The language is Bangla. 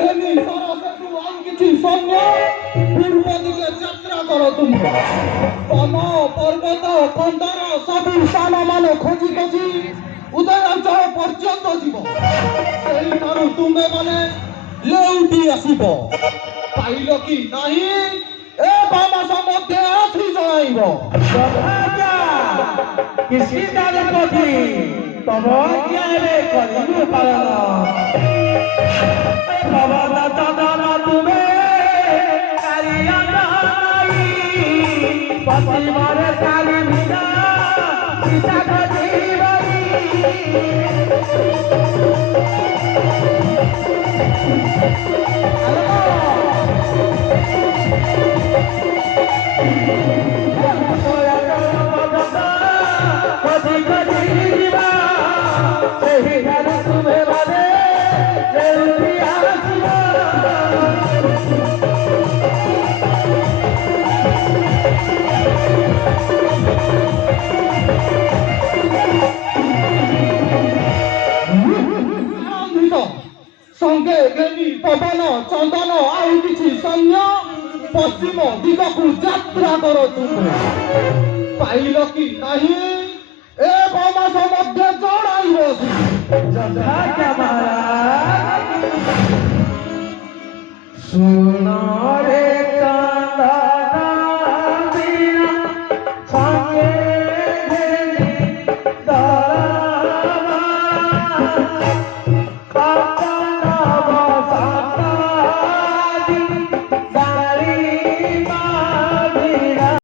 ঘেনি সরসেতু আর কিছু সৈন্য পূর্ব দিকে যাত্রা করো তুমি। বন পর্বত খণ্ডর ସବୁ ସ୍ଥାନମାନ ଖୋଜି ଖୋଜି ଉଦୟାଞ୍ଚଳ ପର୍ଯ୍ୟନ୍ତ ଯିବ। ସେଇଠାରୁ ତୁମେମାନେ ଲେଉଟି ଆସିବ। ପାଇଲ କି ନାହିଁ ଏ ବାମାସ ମଧ୍ୟ ଆସି ଜଣାଇବ। किसी दानपति तब ज्ञाने करिनु पालन भवन चंदन तुमे कालिया नाई पतिमरे काली बिना सीता को जीवनी সঙ্গে ঘেনি পবন চন্দন ଆଉ କିଛି ସୈନ୍ୟ ପଶ୍ଚିମ ଦିଗକୁ ଯାତ୍ରା କର ତୁମେ। ପାଇଲ କି ନାହିଁ ଏ ବମାସ ମଧ୍ୟ ଜଣାଇବ। सुनो